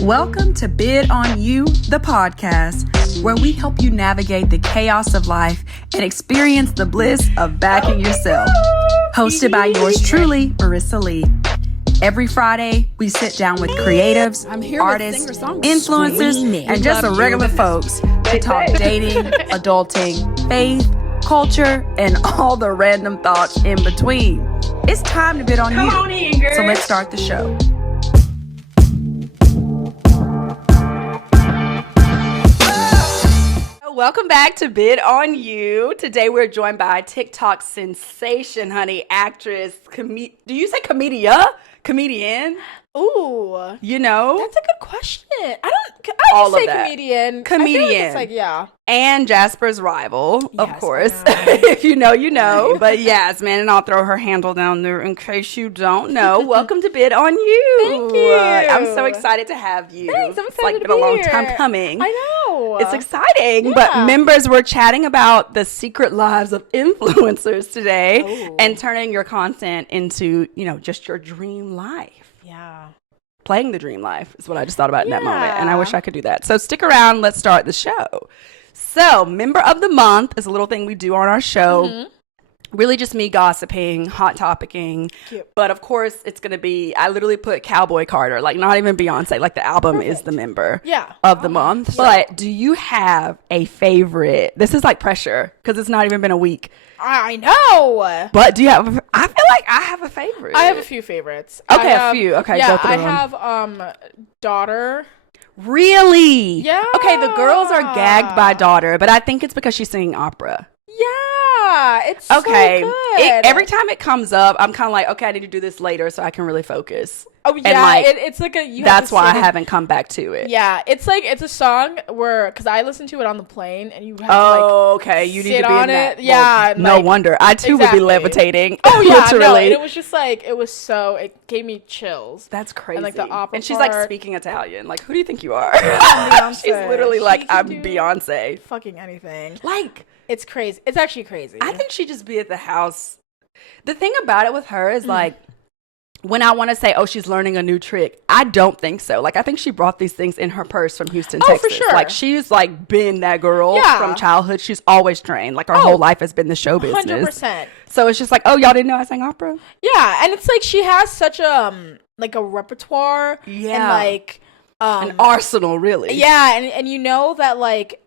Welcome to Bid on You, the podcast, where we help you navigate the chaos of life and experience the bliss of backing yourself. Hosted by yours truly, Marissa Lee. Every Friday, we sit down with creatives, artists, influencers, and just some regular folks to talk dating, adulting, faith, culture, and all the random thoughts in between. It's time to bid on you. So let's start the show. Welcome back to Bid on You. Today we're joined by TikTok sensation, honey, actress, do you say comedian? Ooh, you know, that's a good question. I all say of that. Comedian. Comedian. I feel like it's like, yeah. And Jasper's rival, of Yes, course. If you know, you know. But Yasmine, and I'll throw her handle down there in case you don't know. Welcome to Bid on You. Thank you. I'm so excited to have you. Thanks, I'm excited It's like to been a be long here. time coming. I know. It's exciting. Yeah. But members, we're chatting about the secret lives of influencers today. Ooh. And turning your content into, you know, just your dream life. Yeah. Playing the dream life is what I just thought about in that moment. And I Yeah. wish I could do that. So stick around. Let's start the show. So member of the month is a little thing we do on our show. Mm-hmm. Really just me gossiping, hot topicing. Cute. But of course it's going to be, I literally put Cowboy Carter, like not even Beyonce, like the album Perfect. is the member Yeah. of the month. But do you have a favorite? This is like pressure because it's not even been a week. I know. But do you have, I feel like I have a favorite. I have a few favorites. Okay, I have, a few. Okay, yeah, go through I them. have Daughter. Really? Yeah. Okay, the girls are gagged by Daughter, but I think it's because she's singing opera. Yeah, it's Okay. so good. Every time it comes up, I'm kind of like, okay, I need to do this later so I can really focus. Oh yeah, and like, it's like a. You have that's to why I sit in- haven't come back to it. Yeah, it's like it's a song where because I listened to it on the plane and you have to Oh, okay. You need sit to be on in that. it. Yeah, no like, wonder. I too would be exactly. levitating. Oh yeah, no, literally. and it was just like it was so it gave me chills. That's crazy. And like the opera and she's like part. speaking Italian. Like, who do you think you are? Beyonce. She's literally like, She can I'm do Beyonce. Fucking anything. Like, It's crazy. It's actually crazy. I think she'd just be at the house. The thing about it with her is like, when I want to say, oh, she's learning a new trick, I don't think so. Like, I think she brought these things in her purse from Houston, Texas. for sure. Like, she's like been that girl Yeah. from childhood. She's always trained. Like, her whole life has been the show business. 100%. So it's just like, oh, y'all didn't know I sang opera? Yeah, and it's like she has such a like a repertoire. Yeah. And like An arsenal, really. yeah, and you know that like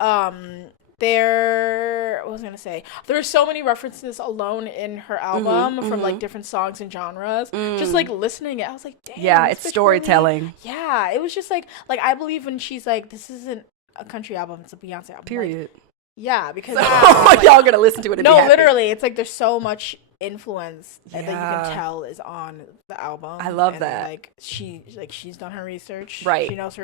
what was I gonna say? There are so many references alone in her album from like different songs and genres. Just like listening it, I was like, damn. Yeah, this it's bitch storytelling. really- yeah, it was just like I believe when she's like, this isn't a country album, it's a Beyonce album. Period. Like, yeah, because So, y'all gonna listen to it and be no, happy. literally, it's like there's so much influence that you Yeah. can tell is on the album. I love and, that. Like she's done her research. Right. She knows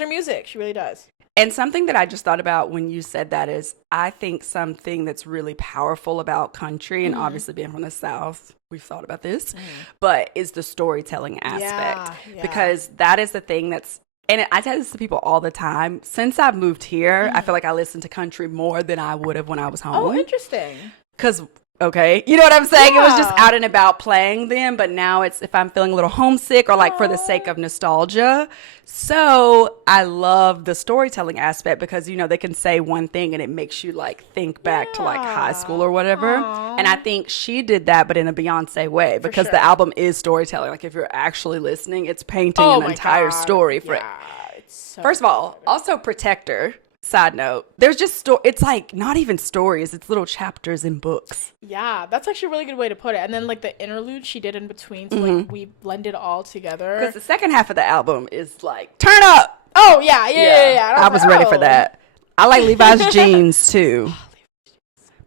her music. She really does. And something that I just thought about when you said that is, I think something that's really powerful about country, and obviously being from the South, we've thought about this, but is the storytelling aspect. Yeah. Because that is the thing that's, and I tell this to people all the time, since I've moved here, I feel like I listen to country more than I would have when I was home. Oh, interesting. Because, okay, you know what I'm saying? It was just Yeah. out and about playing them, but now it's if I'm feeling a little homesick or like for the sake of nostalgia. So I love the storytelling aspect because, you know, they can say one thing and it makes you like think back to like high school or whatever. And I think she did that, but in a Beyonce way because sure. the album is storytelling. Like if you're actually listening, it's painting an my entire God. story for it. Yeah, it's so First of all, also Protector. Side note, there's just it's like not even stories, it's little chapters in books. yeah, that's actually a really good way to put it. And then like the interlude she did in between, so like we blended all together. Because the second half of the album is like, turn up! Oh yeah. And I was like, ready for oh. that. I like Levi's jeans too.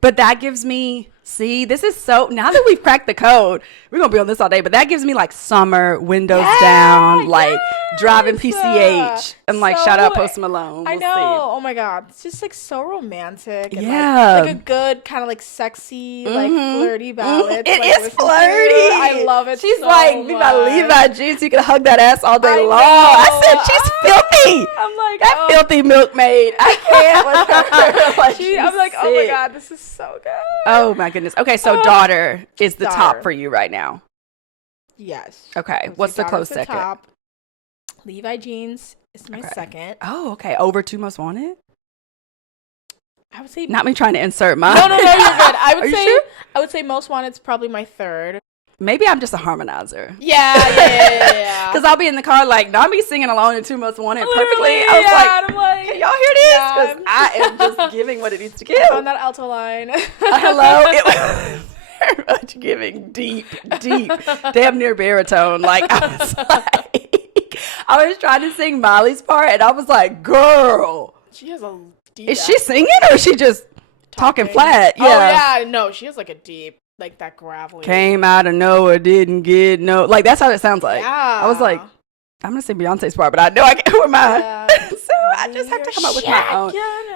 But that gives me, see, this is so, now that we've cracked the code, we're going to be on this all day, but that gives me like summer, windows down, like driving PCH. And like, shout out Post Malone. I We'll know. see. Oh my God. It's just like so romantic. And Yeah. Like a good kind of like sexy, like flirty ballad. It like, is listen to. flirty. I love it. She's so like, much. we got Levi jeans. You can hug that ass all day I long. know. I said, she's filthy. I'm like, That filthy milkmaid. I can't with her. Like, I'm like, oh my sick. God, this is so good. Oh my goodness. Okay, so Daughter is the top Daughter. for you right now. Yes. Okay, Let's what's see, the close Daughter's second? top. Levi Jeans is my second. Oh, okay. Over Two Most Wanted? I would say not me trying to insert mine. No, you're good. I would Are you say sure? I would say Most Wanted's probably my third. Maybe I'm just a harmonizer. Yeah. Because I'll be in the car like, not me singing along in Two Most Wanted perfectly. I was I'm like, can y'all hear this? Because I am just giving what it needs to give. On that alto line. Hello. It was very much giving deep, damn near baritone. Like, I was trying to sing Miley's part, and I was like, girl. She has a deep. Is she singing or is she just talking flat? Yeah. Oh, yeah. No, she has like a deep, like that gravelly. Came out of nowhere, didn't get no. Like, that's how it sounds like. Yeah. I was like, I'm going to sing Beyonce's part, but I know I can't. Who am I? Yeah. So I just have to come up with my own.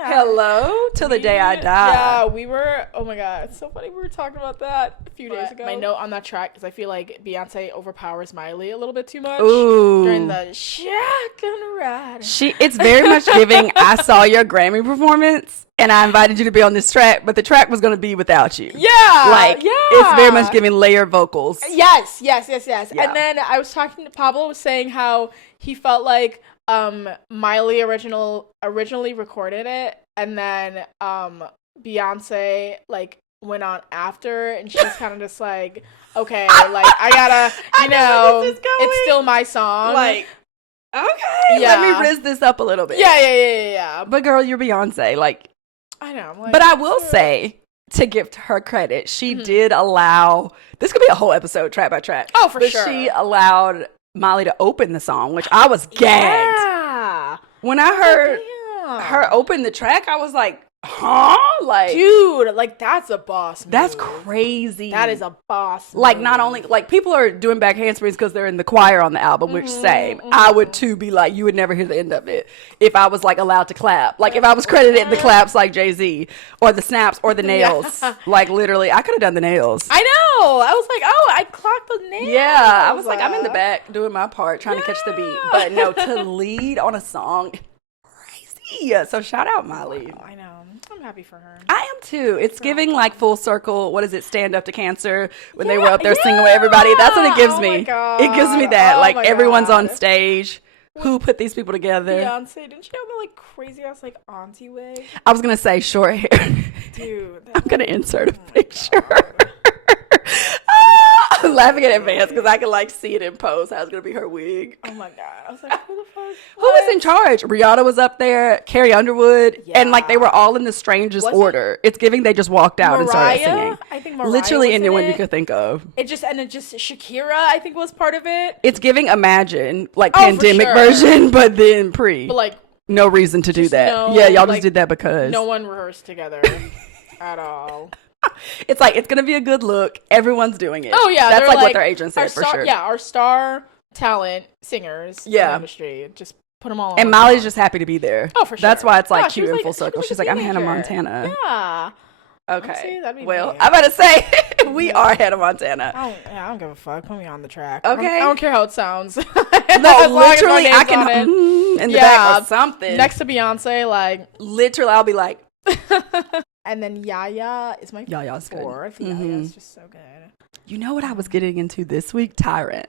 Hello till the day I die. Yeah, we were. Oh my God, it's so funny. We were talking about that a few days ago. My note on that track is I feel like Beyonce overpowers Miley a little bit too much. Ooh. During the shotgun ride. It's very much giving. I saw your Grammy performance and I invited you to be on this track, but the track was going to be without you. Yeah, it's very much giving layered vocals. Yes. Yeah. And then I was talking to Pablo, was saying how he felt like Miley originally recorded it, and then Beyonce like went on after, and she's kind of just like, okay, like I gotta, it's still my song. Like, okay, let me riz this up a little bit. Yeah. But girl, you're Beyonce, like. I know. Like, but I will say, to give her credit, she did allow. This could be a whole episode, track by track. Oh, for sure. She allowed Miley to open the song, which I was gagged. Yeah. When I heard her open the track, I was like, huh? Like, dude, like that's a boss move. That's crazy. That is a boss move. Like, not only, like, people are doing back handsprings because they're in the choir on the album, which same. I would too be like, you would never hear the end of it if I was like allowed to clap. Like, if I was credited the claps like Jay-Z or the snaps or the nails. Like, literally, I could have done the nails. I know. I was like, oh, I clocked the nails. Yeah, I was like, I'm in the back doing my part, trying to catch the beat. But no, to lead on a song, crazy. So shout out Miley. Oh, I know. I'm happy for her. I am too. It's giving like full circle. What is it? Stand Up to Cancer when they were up there singing with everybody. That's what it gives me. It gives me that. Like, everyone's on stage. Who put these people together? Beyonce, didn't she have the like crazy ass like auntie wig? I was gonna say short hair. Dude, I'm gonna insert a picture. I'm laughing in advance because I can like see it in post how it's gonna be her wig. Oh my God. I was like, who the fuck? Who was in charge? Rihanna was up there, Carrie Underwood, and like they were all in the strangest order. It's giving they just walked out and started singing. I think Mariah literally was anyone in you could think of. It just Shakira, I think, was part of it. It's giving Imagine, like pandemic version, but then pre. But like no reason to do that. Y'all just did that because no one rehearsed together at all. It's like, it's gonna be a good look. Everyone's doing it. Oh yeah, that's like what their agent said for sure. Yeah, our star talent singers in the industry, just put them all on. And Molly's just happy to be there. Oh, for sure. That's why it's like cute and full circle. She's like, I'm Hannah Montana. Yeah. Okay. Well, I'm about to say we are Hannah Montana. I don't give a fuck. Put me on the track. Okay. I don't care how it sounds. No, literally, I can in the back or something next to Beyonce. Like, literally, I'll be like. And then Yaya is my Yaya's fourth. Good. Yaya's just so good. You know what I was getting into this week? Tyrant.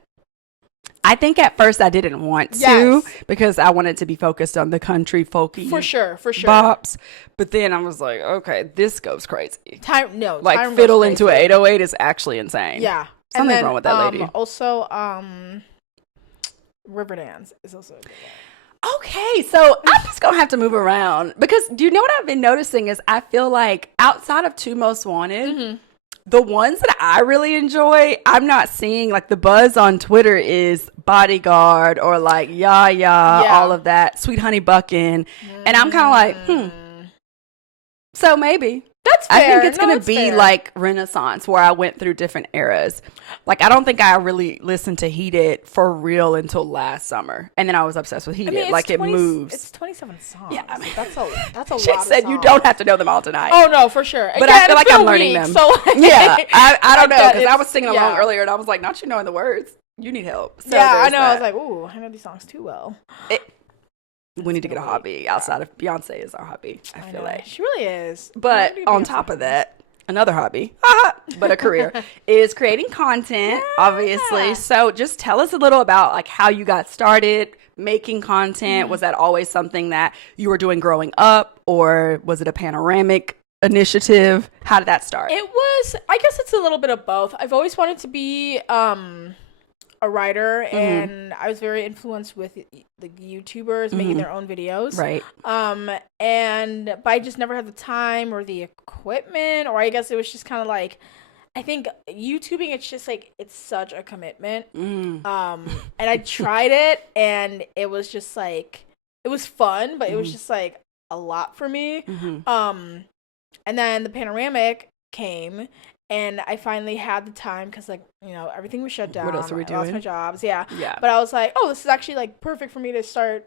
I think at first I didn't want to because I wanted to be focused on the country folky for sure bops. But then I was like, okay, this goes crazy. Tyrant fiddle into an 808 is actually insane. Yeah, something's wrong with that lady. Also, Riverdance is also a good one. Okay, so I'm just gonna have to move around because do you know what I've been noticing is I feel like outside of Two Most Wanted, the ones that I really enjoy, I'm not seeing like the buzz on Twitter is Bodyguard or like all of that, Sweet Honey Buckin', and I'm kind of like, So maybe. That's fair. I think it's going to be like Renaissance where I went through different eras. Like, I don't think I really listened to Heat It for real until last summer. And then I was obsessed with Heat It. Like, it moves. It's 27 songs. Yeah, I mean, that's a lot she said you don't have to know them all tonight. Oh, no, for sure. But I feel like I'm learning them. So yeah, I don't know. Because I was singing along earlier and I was like, not you knowing the words. You need help. So yeah, I know. I was like, ooh, I know these songs too well. We need to get a hobby outside of Beyonce is our hobby. I feel like she really is. But on top of that, another hobby, but a career, is creating content, obviously. So just tell us a little about like how you got started making content. Was that always something that you were doing growing up, or was it a panoramic initiative? How did that start? It was, I guess it's a little bit of both. I've always wanted to be a writer, and I was very influenced with the YouTubers making their own videos. Right. But I just never had the time or the equipment, or I guess it was just kind of like, I think YouTubing, it's just like, it's such a commitment. And I tried it, and it was just like, it was fun, but it was just like a lot for me. And then the panoramic came, and I finally had the time because, like, you know, everything was shut down. What else are we doing? I lost my jobs. Yeah. But I was like, oh, this is actually, like, perfect for me to start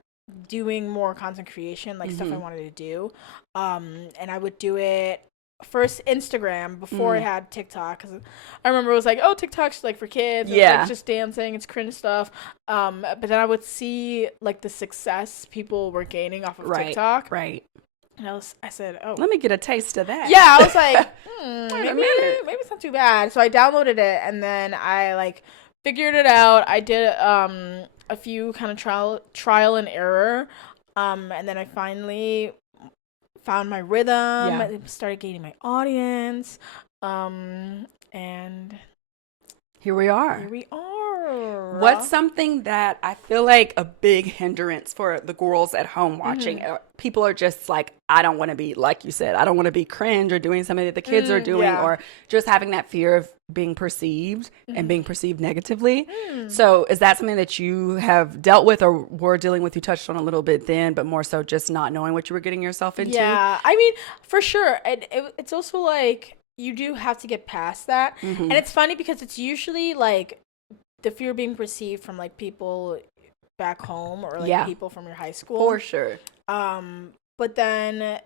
doing more content creation, like, stuff I wanted to do. And I would do it first Instagram before I had TikTok, because I remember it was like, oh, TikTok's, like, for kids. It's, like, just dancing. It's cringe stuff. But then I would see, like, the success people were gaining off of TikTok. Right. And I said, oh. Let me get a taste of that. Yeah, I was like, maybe it's not too bad. So I downloaded it, and then I, like, figured it out. I did a few kind of trial and error, and then I finally found my rhythm, started gaining my audience, and here we are. What's something that I feel like a big hindrance for the girls at home watching? People are just like, I don't want to be, like you said, I don't want to be cringe or doing something that the kids are doing, or just having that fear of being perceived and being perceived negatively. So is that something that you have dealt with or were dealing with? You touched on a little bit then, but more so just not knowing what you were getting yourself into. Yeah, I mean, for sure. It's also like, you do have to get past that. And it's funny because it's usually like the fear of being perceived from like people back home, or like people from your high school. For sure. But then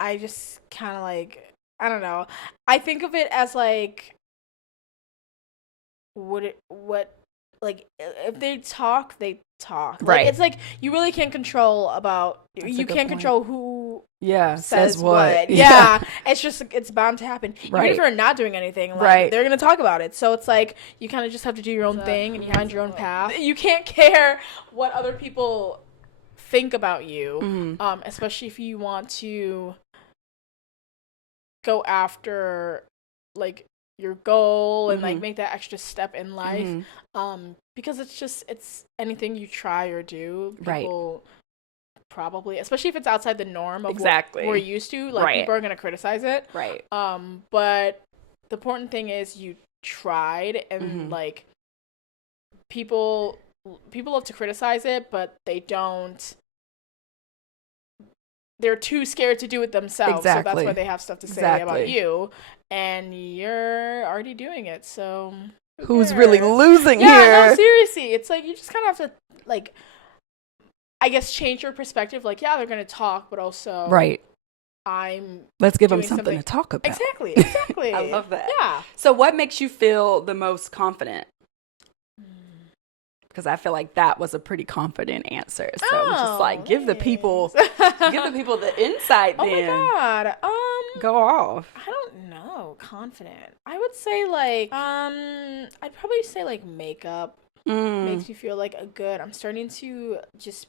I just kind of like, I don't know. I think of it as like, like, if they talk, they talk. Like, Right. It's like, you really can't control you can't control who says what. Yeah. It's just, it's bound to happen. Even if you're not doing anything, like, they're going to talk about it. So it's like, you kind of just have to do your own thing and find your own path. You can't care what other people think about you, especially if you want to go after, like, your goal and like make that extra step in life, because it's anything you try or do, people probably, especially if it's outside the norm of what we're used to, like, people are going to criticize it, but the important thing is you tried, and like, people love to criticize it, but they're too scared to do it themselves. So that's why they have stuff to say about you, and you're already doing it. So who's really losing here? Yeah, no, seriously. It's like, you just kind of have to, like, I guess, change your perspective. Like, yeah, they're going to talk, but also let's give them something to talk about. Exactly. I love that. Yeah. So what makes you feel the most confident? Because I feel like that was a pretty confident answer. So I'm just like, give the people the insight then. Oh my God. Go off. I don't know. Confident. I would say like, I'd probably say like makeup makes me feel like I'm starting to just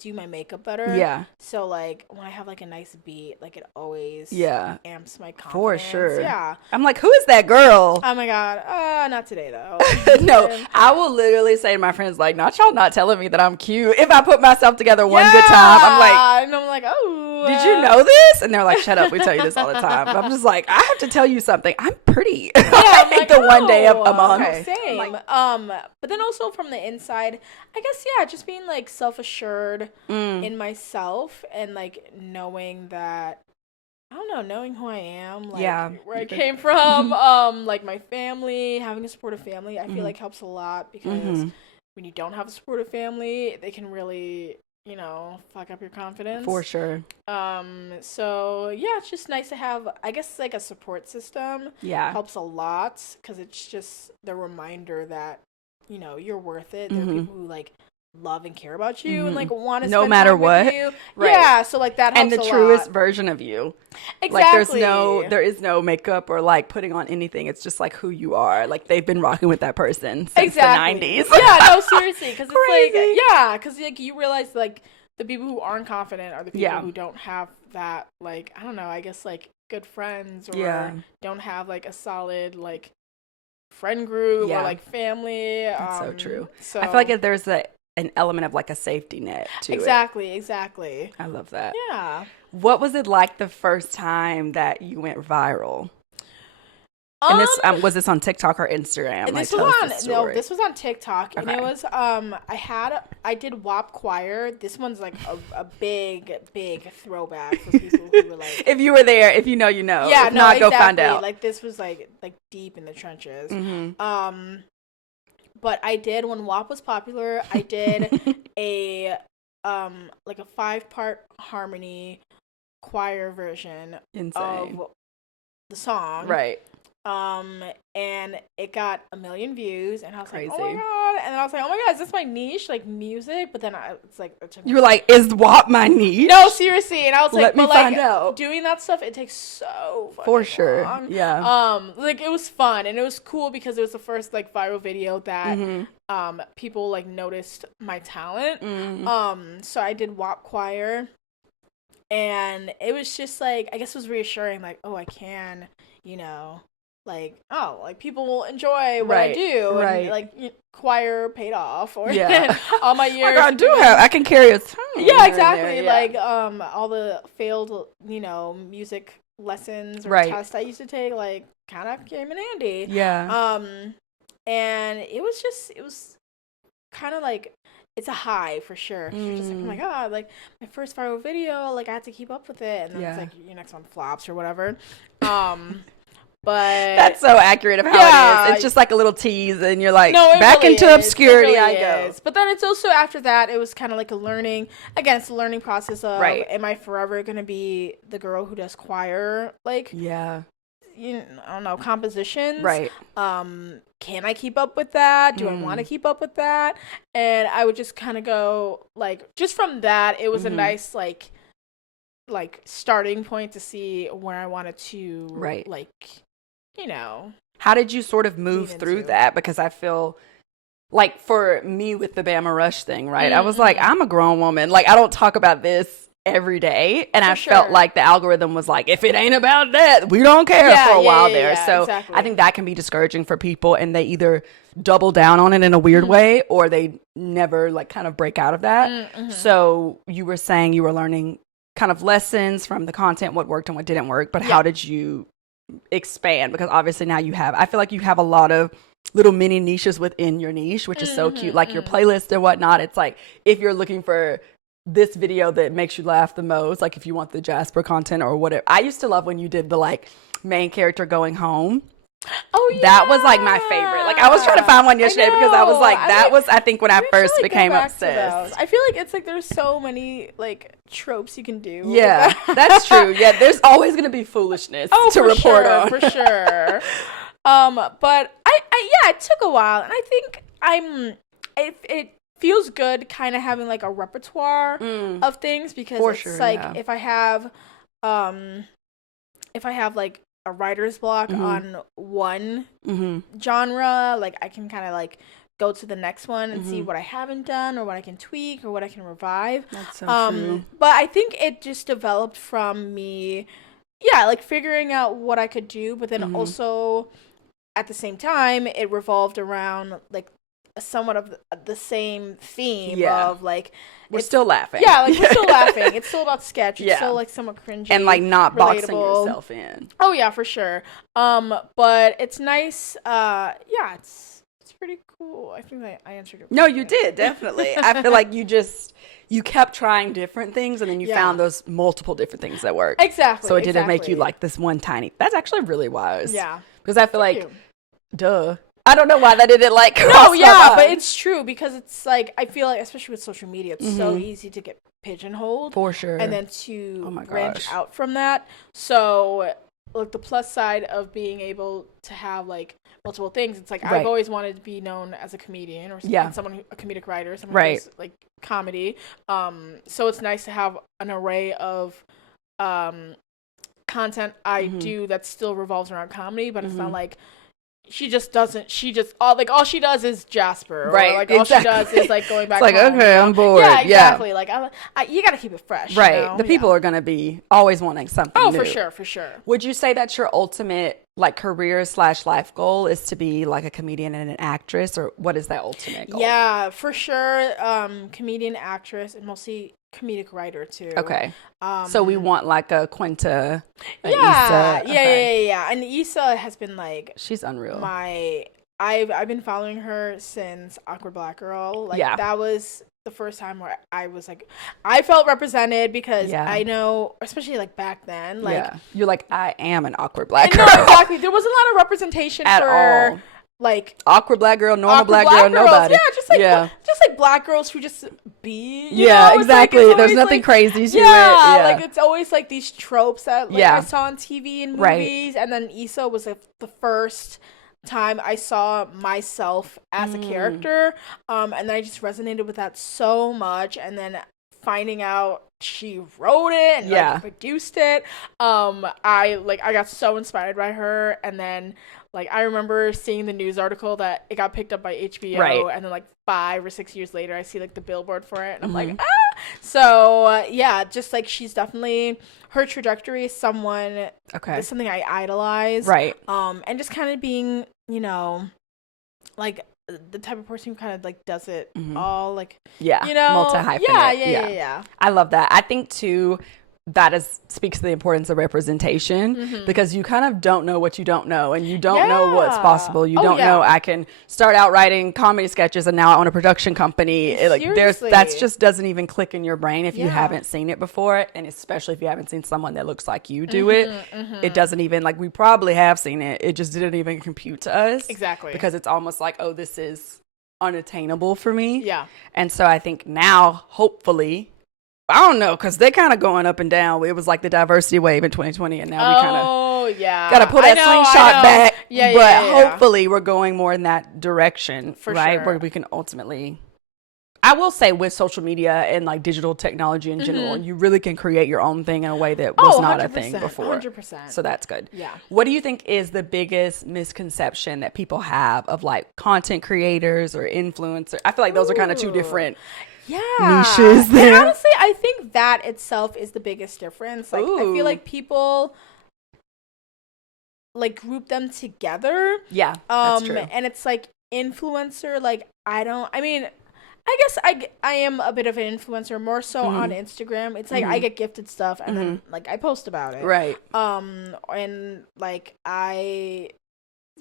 do my makeup better. Yeah. So like, when I have like a nice beat, like, it always amps my confidence. For sure. Yeah. I'm like, who is that girl? Oh my God. Not today though. No, I will literally say to my friends, like, not y'all not telling me that I'm cute. If I put myself together one good time, I'm like, and I'm like, oh, did you know this? And they're like, shut up, we tell you this all the time. But I'm just like, I have to tell you something. I'm pretty. Yeah, I'm like, the one day a month. Same. Like, but then also from the inside, I guess, just being like self-assured in myself, and like knowing that, I don't know, knowing who I am, like where I came from, like my family, having a supportive family, I feel like helps a lot, because when you don't have a supportive family, they can really, fuck up your confidence. For sure. So it's just nice to have, I guess, like a support system. Yeah. Helps a lot, because it's just the reminder that, you're worth it. There are people who like love and care about you and like want to no spend matter time what with you. right. Yeah, so like that helps and the a truest lot. version of you. Exactly. Like there is no makeup or like putting on anything. It's just like who you are. Like they've been rocking with that person since the 90s. Yeah, no, seriously, because it's like because like you realize like the people who aren't confident are the people who don't have that, like, I don't know, I guess like good friends or don't have like a solid like friend group or like family. That's so true. So I feel like there's an element of like a safety net to it. Exactly. I love that. Yeah. What was it like the first time that you went viral? And this was this on TikTok or Instagram? This was on TikTok, and it was I did WAP choir. This one's like a big throwback for people who were like, if you were there, if you know, you know. Yeah, if not, go find out. Like this was like deep in the trenches. Mm-hmm. But I did, when WAP was popular, I did a like a 5-part harmony choir version of the song. Right. And it got 1 million views, and I was like, oh my god, and then I was like, oh my god, is this my niche, like music? But then you were like, is WAP my niche? No, seriously. And I was like, let me find out. Doing that stuff, it takes so fucking for sure long. Yeah. Like it was fun, and it was cool because it was the first like viral video that people like noticed my talent. So I did WAP choir, and it was just like, I guess it was reassuring, like, oh, I can, you know, like, oh, like people will enjoy what I do, and like choir paid off, or all my years. I can carry a tune. Yeah, exactly. Like all the failed, you know, music lessons or tests I used to take, like, kind of came in handy. Yeah. And it was kind of like, it's a high for sure. You're just like, oh my god, like my first viral video, like I had to keep up with it, and then it's like your next one flops or whatever. But that's so accurate of how it is. It's just like a little tease, and you're like, back really into obscurity really I go. But then it's also, after that, it was kind of like a learning. Again, it's a learning process of, am I forever going to be the girl who does choir? Like, I don't know, compositions. Right. Can I keep up with that? Do I want to keep up with that? And I would just kind of go, like, just from that, it was a nice, like starting point to see where I wanted to, like, you know. How did you sort of move through that? Because I feel like, for me with the Bama Rush thing, I was like, I'm a grown woman. Like, I don't talk about this every day. And I felt like the algorithm was like, if it ain't about that, we don't care for a while there. So I think that can be discouraging for people, and they either double down on it in a weird way, or they never like kind of break out of that. So you were saying you were learning kind of lessons from the content, what worked and what didn't work, but how did you expand? Because obviously now I feel like you have a lot of little mini niches within your niche, which is so cute, like your playlist and whatnot. It's like, if you're looking for this video that makes you laugh the most, like if you want the Jasper content or whatever. I used to love when you did the like main character going home. Oh yeah, that was like my favorite. Like I was trying to find one yesterday because I was like, I think when I first became obsessed. I feel like it's like there's so many like tropes you can do. Yeah, that's true. Yeah, there's always gonna be foolishness to report on for sure. But it took a while, and I think it feels good kind of having like a repertoire of things, because if I have like a writer's block on one genre, like I can kind of like go to the next one and see what I haven't done, or what I can tweak, or what I can revive. That's so true. But I think it just developed from me, like figuring out what I could do, but then also at the same time it revolved around like somewhat of the same theme of like, we're still laughing. Yeah, like we're still laughing. It's still about sketch. It's still like somewhat cringy and like not relatable. Boxing yourself in. Oh yeah, for sure. But it's nice. It's pretty cool. I think I answered your question. No, you did, definitely. I feel like you kept trying different things, and then you found those multiple different things that work. Exactly. So it didn't make you like this one tiny. That's actually really wise. Yeah. Because I feel like, duh. I don't know why that didn't like cross No, my mind. but it's true, because it's like, I feel like, especially with social media, it's so easy to get pigeonholed. For sure. And then to branch out from that. So the plus side of being able to have like multiple things. It's like Right. I've always wanted to be known as a comedian or a comedic writer, someone Right. who does like comedy. So it's nice to have an array of content I do that still revolves around comedy, but it's not like she just all she does is Jasper, right? Or like exactly. all she does is like going back. It's like home, okay, I'm bored. Yeah, exactly. Like you got to keep it fresh, right? You know? The people are gonna be always wanting something. Oh, new. for sure. Would you say that's your ultimate like career/life goal is to be like a comedian and an actress, or what is that ultimate goal? Yeah, for sure. Comedian, actress, and mostly comedic writer too. Okay. So we want like a Quinta. Yeah, Issa. Okay. yeah. And Issa has been like she's unreal. I've been following her since Awkward Black Girl. Like that was the first time where I was like, I felt represented because I know, especially like back then, like you're like I am an awkward black girl. No, exactly. There wasn't a lot of representation at all. Like awkward black girl, normal black girl, girls. nobody. Yeah, just like black girls who just be. You yeah, know? exactly. Like, There's nothing like, crazy to it. Yeah, like it's always like these tropes that like I saw on TV and movies, and then Issa was like the first time I saw myself as a character, and then I just resonated with that so much, and then finding out she wrote it and like produced it, I got so inspired by her, and then like I remember seeing the news article that it got picked up by HBO, and then like 5 or 6 years later I see like the billboard for it, and I'm like so just like she's definitely, her trajectory is something I idolize, right? And just kind of being, you know, like the type of person who kind of like does it all, like you know, multi-hyphenate. Yeah. I love that. I think too that speaks to the importance of representation, because you kind of don't know what you don't know, and you don't know what's possible. You don't know. I can start out writing comedy sketches and now I own a production company. That just doesn't even click in your brain if you haven't seen it before, and especially if you haven't seen someone that looks like you do it. It doesn't even, like, we probably have seen it. It just didn't even compute to us. Exactly. Because it's almost like, oh, this is unattainable for me. Yeah. And so I think now, hopefully, I don't know, because they're kind of going up and down. It was like the diversity wave in 2020, and now we kind of got to pull that slingshot back. But hopefully we're going more in that direction, right? Where we can ultimately, I will say, with social media and like digital technology in general, you really can create your own thing in a way that was not a thing before. 100%. So that's good. Yeah. What do you think is the biggest misconception that people have of like content creators or influencers? I feel like those are kind of two different niches there. And honestly, I think that itself is the biggest difference. Like, I feel like people like group them together. Yeah, that's true. And it's like influencer. Like, I guess I am a bit of an influencer, more so on Instagram. It's like I get gifted stuff and then like I post about it. Right. And like I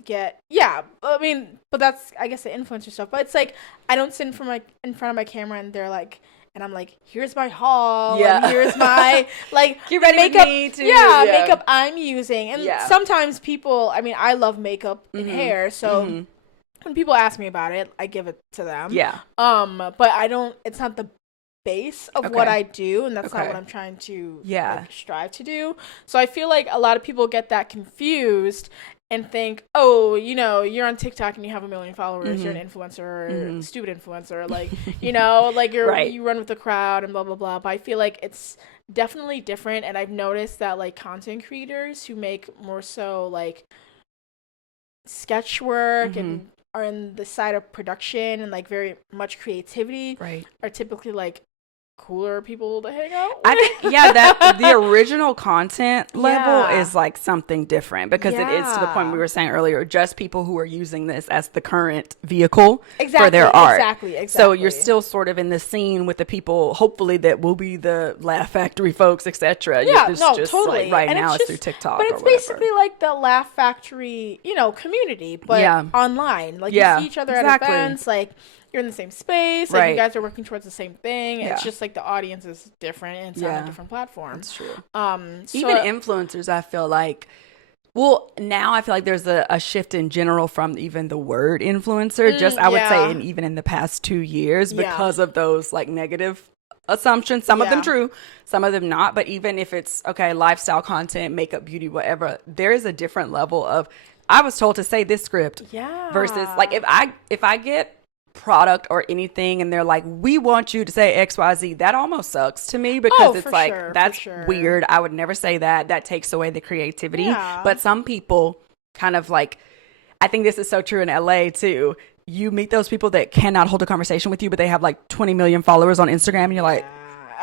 get but that's, I guess, the influencer stuff. But it's like I don't sit in front of my camera and they're like, and I'm like, here's my haul, and here's my like get ready makeup, with me too. Makeup I'm using. And sometimes people, I love makeup and hair, so when people ask me about it, I give it to them. Yeah. But I don't, it's not the base of what I do, and that's not what I'm trying to like, strive to do. So I feel like a lot of people get that confused and think, oh, you know, you're on TikTok and you have 1 million followers, you're an influencer, or stupid influencer, like, you know, like you run with the crowd and blah, blah, blah. But I feel like it's definitely different, and I've noticed that like content creators who make more so like sketch work and are in the side of production and like very much creativity are typically like cooler people to hang out with. I think that the original content level is like something different, because it is to the point we were saying earlier, just people who are using this as the current vehicle for their art. Exactly. So you're still sort of in the scene with the people, hopefully, that will be the Laugh Factory folks, etc. Totally. Like, right now it's through TikTok, but it's basically like the Laugh Factory, you know, community, but online. Like you see each other at events, like you're in the same space, like you guys are working towards the same thing. It's just like the audience is different and it's on a different platform. That's true. So even influencers, I feel like, well, now I feel like there's a shift in general from even the word influencer, I would say, and even in the past 2 years, because of those like negative assumptions. Some of them true, some of them not. But even if it's, okay, lifestyle content, makeup, beauty, whatever, there is a different level of, I was told to say this script versus like if I get product or anything and they're like, we want you to say XYZ, that almost sucks to me because it's like, that's weird. I would never say that. That takes away the creativity. But some people kind of like, I think this is so true in LA too. You meet those people that cannot hold a conversation with you, but they have like 20 million followers on Instagram and you're like,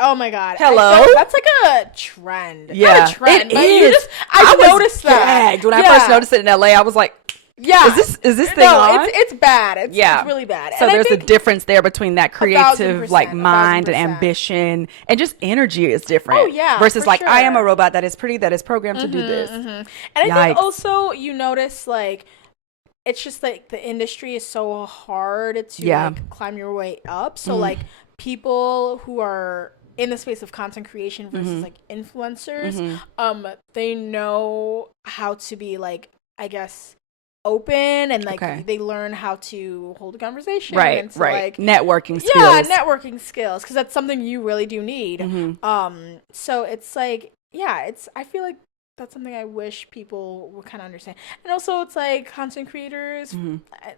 oh my God. Hello? That's like a trend. Yeah. Not a trend, it but is. I noticed that. When I first noticed it in LA, I was like, is this thing on? It's bad. It's really bad. So there's a difference there between that creative like mind and ambition and just energy is different. Oh yeah. Versus like, I am a robot that is pretty, that is programmed to do this. And I think also you notice like, it's just like the industry is so hard to like climb your way up. So like people who are in the space of content creation versus like influencers, they know how to be like, I guess, open and like they learn how to hold a conversation, and to, like networking skills. Networking skills, because that's something you really do need. So it's like I feel like that's something I wish people would kind of understand. And also it's like content creators,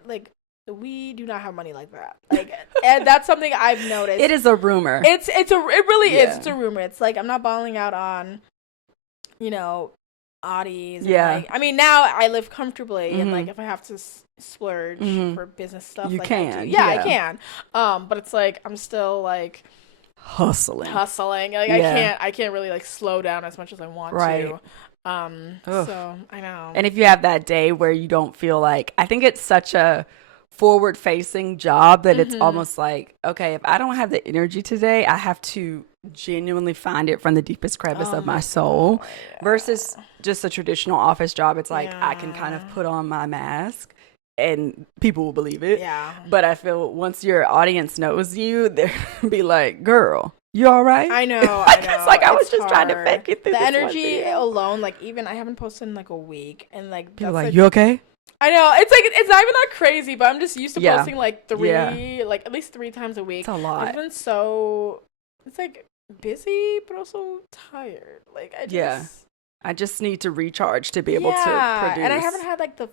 like we do not have money like that. Like, and that's something I've noticed. It is a rumor. It really is. It's a rumor. It's like I'm not balling out on, Audis. Like, I mean, now I live comfortably, and like if I have to splurge for business stuff, you like can. I can. But it's like I'm still like hustling. Like I can't really like slow down as much as I want to. So I know. And if you have that day where you don't feel like, I think it's such a forward facing job that it's almost like, okay, if I don't have the energy today, I have to genuinely find it from the deepest crevice of my soul versus just a traditional office job. It's like I can kind of put on my mask and people will believe it. But I feel once your audience knows you, they'll be like, girl, you all right? I know. It's like I was just trying to fake it through the this energy alone. Like even I haven't posted in like a week, and like people like, you okay? I know. It's like it's not even that crazy, but I'm just used to posting like like at least 3 times a week. It's a lot. It's been so, it's like busy, but also tired. Like I just need to recharge to be able to produce. And I haven't had like the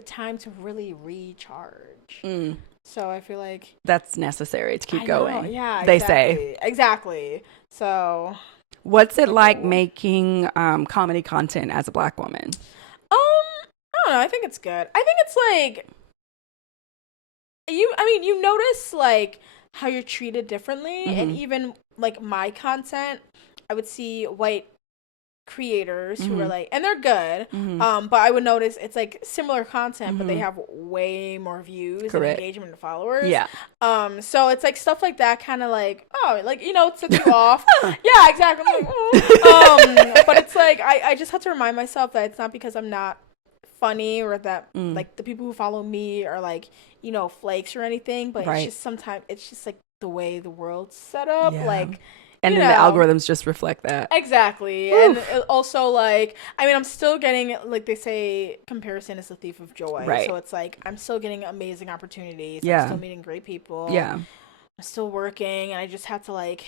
time to really recharge. So I feel like that's necessary to keep going. Yeah, they say exactly. So what's it like making comedy content as a Black woman? I don't know. I think it's good. I think it's like you notice like how you're treated differently, and even like my content, I would see white creators who are like, and they're good, but I would notice it's like similar content, but they have way more views and engagement and followers. So it's like stuff like that, kind of like, it sets you off. Yeah, exactly. But it's like I just have to remind myself that it's not because I'm not funny or that like the people who follow me are like flakes or anything, but it's just sometimes it's just like the way the world's set up, like. And then the algorithms just reflect that. Exactly. Oof. And also, like, I mean, I'm still getting, like they say, comparison is the thief of joy. Right. So it's like, I'm still getting amazing opportunities. Yeah. I'm still meeting great people. Yeah. I'm still working. And I just have to, like,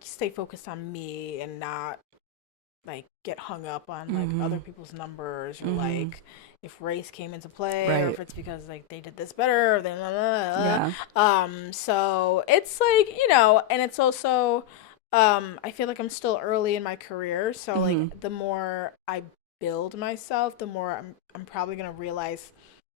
stay focused on me and not, like, get hung up on, like, other people's numbers or, like, if race came into play or if it's because like they did this better or so it's like and it's also I feel like I'm still early in my career, so like the more I build myself, the more I'm probably gonna realize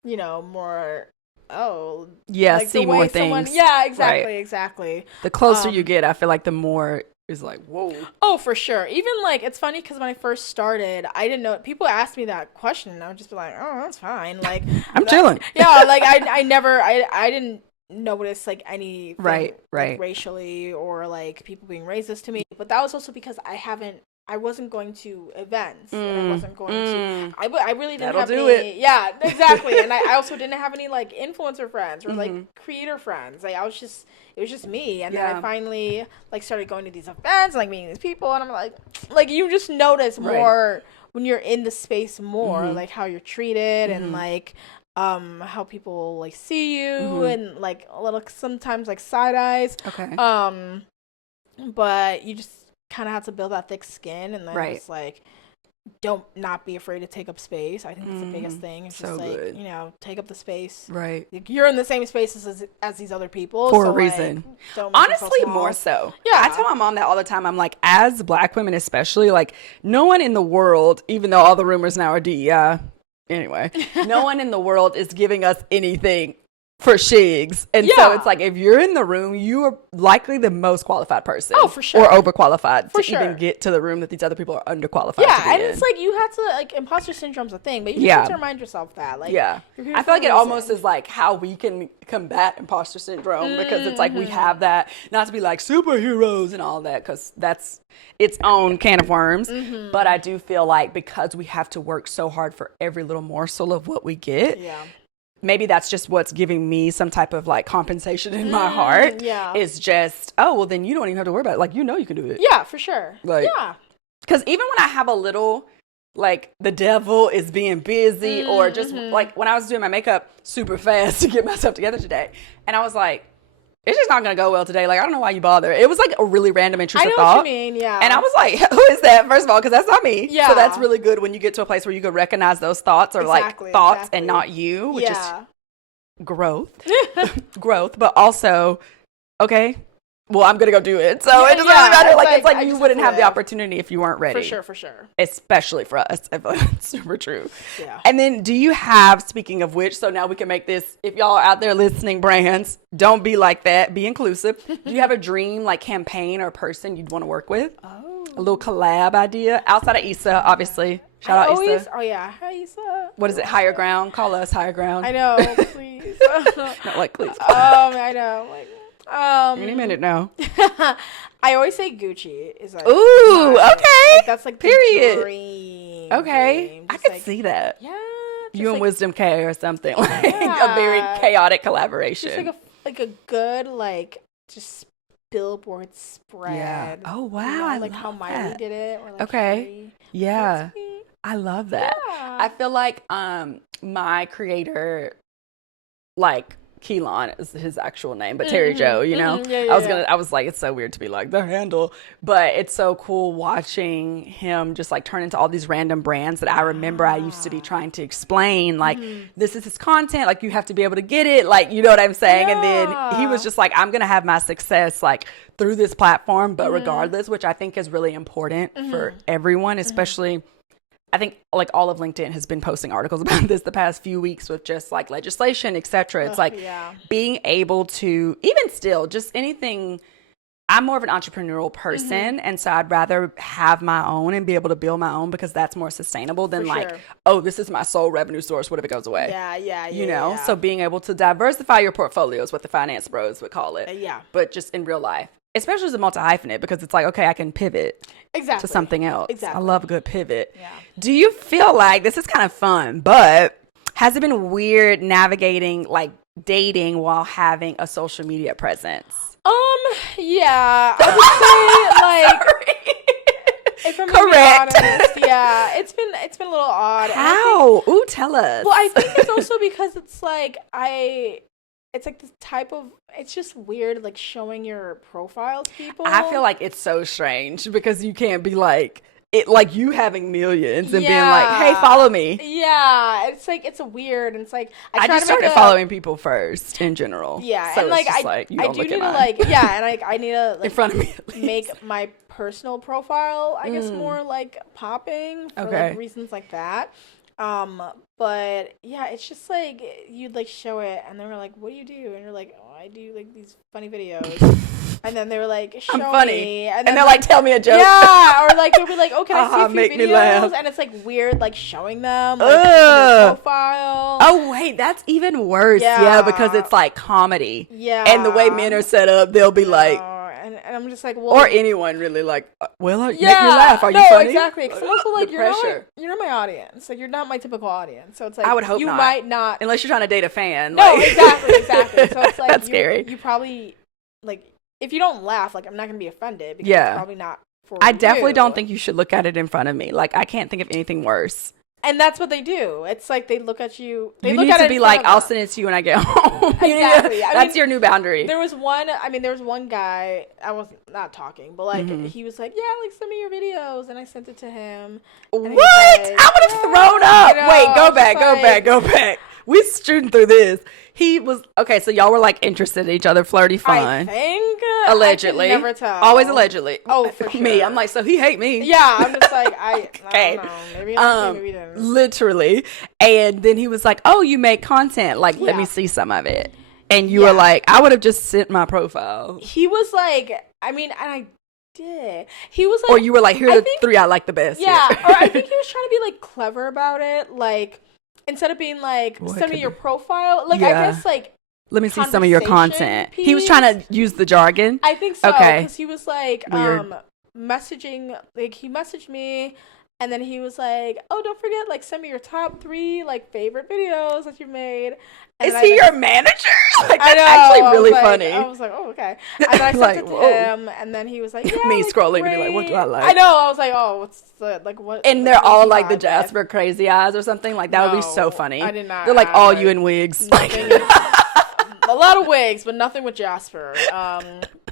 more like see more things. Exactly the closer you get, I feel like the more is like, whoa. Oh, for sure. Even like, it's funny because when I first started, I didn't know, people asked me that question and I would just be like, oh, that's fine. Like, I'm chilling. Yeah. Like I didn't notice like anything right. like, racially or like people being racist to me. But that was also because I wasn't going to events and I wasn't going to, I really didn't have any. Yeah, exactly. And I also didn't have any like influencer friends or like creator friends. Like it was just me. And then I finally like started going to these events, like meeting these people. And I'm like you just notice more when you're in the space more, like how you're treated and like, how people like see you and like a little, sometimes like side eyes. Okay. but you just kind of have to build that thick skin, and then it's like, don't not be afraid to take up space. I think that's the biggest thing. It's just like, good. Take up the space. Right. You're in the same space as these other people. For a reason. Don't honestly, more so. Yeah. I tell my mom that all the time. I'm like, as Black women especially, like, no one in the world, even though all the rumors now are DEI, anyway, no one in the world is giving us anything for shigs. And so it's like, if you're in the room, you are likely the most qualified person. Oh, for sure. Or overqualified to even get to the room that these other people are underqualified to be and in. it's like, you have to, like, imposter syndrome's a thing, but you just have to remind yourself that. Like, I feel like it almost is like how we can combat imposter syndrome, because it's like we have that, not to be like superheroes and all that, because that's its own can of worms. But I do feel like, because we have to work so hard for every little morsel of what we get, maybe that's just what's giving me some type of like compensation in my heart. Is just, oh, well, then you don't even have to worry about it. Like, you can do it. Yeah, for sure. Like, because even when I have a little, like, the devil is being busy, or just like when I was doing my makeup super fast to get myself together today, and I was like, it's just not going to go well today. Like, I don't know why you bother. It was like a really random intrusive thought. I know what you mean, And I was like, who is that? First of all, because that's not me. Yeah. So that's really good when you get to a place where you can recognize those thoughts, or like thoughts and not you, which is growth. Growth, but also, okay, well, I'm going to go do it. So it doesn't really matter. Like, it's like you wouldn't have the opportunity if you weren't ready. For sure. Especially for us. I feel like that's super true. Yeah. And then do you have, speaking of which, so now we can make this, if y'all are out there listening, brands, don't be like that. Be inclusive. Do you have a dream, like, campaign or person you'd want to work with? Oh. A little collab idea? Outside of Issa, obviously. Shout out Issa. Oh, yeah. Hi, Issa. What is it? Higher Ground? Call us Higher Ground. I know. Please. Not like, please. I know. Like, any minute now. I always say Gucci is like, ooh, okay. Like, that's like period. The dream. Okay, I could see that. Yeah, you and like, Wisdom K or something, like a very chaotic collaboration. Just like a good, like, just billboard spread. Yeah. Oh wow, I like love how Miley did it. Or like okay. Harry. Yeah, I love that. Yeah. I feel like my creator, like, Keelan is his actual name, but Terry Joe, I was like, it's so weird to be like the handle, but it's so cool watching him just like turn into all these random brands that I remember I used to be trying to explain, like, this is his content, like, you have to be able to get it, like, you know what I'm saying? And then he was just like, I'm gonna have my success like through this platform, but regardless, which I think is really important for everyone, especially I think like all of LinkedIn has been posting articles about this the past few weeks with just like legislation, etc. It's like being able to, even still, just anything. I'm more of an entrepreneurial person, and so I'd rather have my own and be able to build my own, because that's more sustainable than oh, this is my sole revenue source. What if it goes away? You know, so being able to diversify your portfolio is what the finance bros would call it. But just in real life. Especially as a multi-hyphenate, because it's like, okay, I can pivot to something else. I love a good pivot. Do you feel like, this is kind of fun, but has it been weird navigating like dating while having a social media presence? Yeah, I would say like, if I'm being honest, it's been a little odd. How? Ooh, tell us. Well, I think it's also because it's like it's like this type of, it's just weird, like, showing your profile to people. I feel like it's so strange, because you can't be like, it, like, you having millions and being like, hey, follow me. Yeah, it's like, it's weird, and it's like, I just started following people first in general. Yeah, so and like, I do need to like, and like, I need to like, in front of me, make my personal profile, I guess, more like popping for like reasons like that. But yeah, it's just like, you'd like show it, and they were like, what do you do? And you're like, oh, I do like these funny videos. And then they were like, show I'm funny. Me. And they're like, tell me a joke. Yeah, or like, they'll be like, oh, can I see a few make videos? Me laugh. And it's like weird, like showing them like their profile. Oh, wait, that's even worse. Yeah, because it's like comedy. Yeah. And the way men are set up, they'll be like, and I'm just like, well, or anyone really, like, well, make me laugh. Are you funny? Exactly. Because also, like, you're not my audience. Like, you're not my typical audience. So it's like, I would hope you might not, unless you're trying to date a fan. No, like. exactly. So it's like, that's scary. You probably, like, if you don't laugh, like, I'm not gonna be offended, because it's probably not for I definitely don't think you should look at it in front of me. Like, I can't think of anything worse And that's what they do. It's like they look at you. They you look need at to it be in front like, of I'll them. send it to you when I get home. Exactly. That's your new boundary. There was one guy, I was not talking, but like he was like, yeah, like send me your videos, and I sent it to him. What? Like, I would have thrown up. Wait, go back. We shooting through this. He was okay. So y'all were like interested in each other, flirty, fun. I think allegedly. I can never tell. Always allegedly. Oh, for sure. Me, I'm like, so he hate me. Yeah, I'm just like, I Okay. don't know. Maybe not. Maybe didn't. Literally. And then he was like, oh, you make content. Like, let me see some of it. And you were like, I would have just sent my profile. He was like, I mean, and I did. He was like, or you were like, here are the 3 I like the best. Yeah. Or I think he was trying to be like clever about it. Like, instead of being like, send me your profile. Like, I guess like, let me see some of your content. Piece. He was trying to use the jargon. I think so. Okay. Because he was like, messaging, like he messaged me, and then he was like, oh, don't forget, like send me your top 3 like favorite videos that you've made. And is he your manager? Like, that's actually really funny. I was like, oh, okay. And then I sent it to him, and then he was like, yeah, me like, scrolling great. and be like, what do I like? I know. I was like, oh, what's the, like, what? And they're all like the Jasper crazy eyes or something. Like, that would be so funny. I did not. They're like all you in wigs. Like, a lot of wigs, but nothing with Jasper.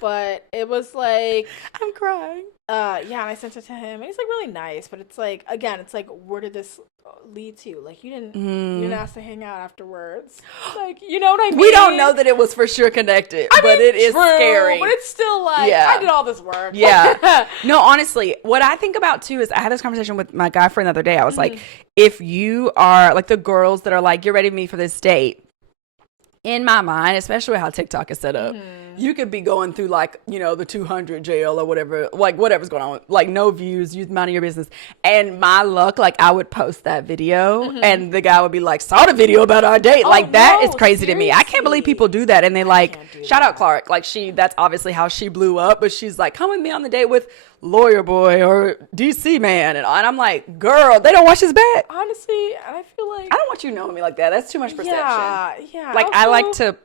But it was like, I'm crying. Yeah, and I sent it to him, and he's like really nice. But it's like, again, it's like, where did this lead to? Like, you didn't ask to hang out afterwards. Like, you know what I mean? We don't know that it was for sure connected, but it is scary. But it's still like, I did all this work. Yeah. No, honestly, what I think about too is I had this conversation with my guy friend the other day. I was like, if you are like the girls that are like, get ready to meet for this date. In my mind, especially with how TikTok is set up, you could be going through like, you know, the 200 jail or whatever, like whatever's going on, like no views, you minding your business. And my luck, like I would post that video and the guy would be like, saw the video about our date. Like that is crazy to me. I can't believe people do that. And they like, shout out Clark. Like that's obviously how she blew up, but she's like, come with me on the date with Lawyer Boy or DC Man. And I'm like, girl, they don't watch his back. Honestly, I feel like I don't want you knowing me like that. That's too much perception. Yeah. Like also, I like to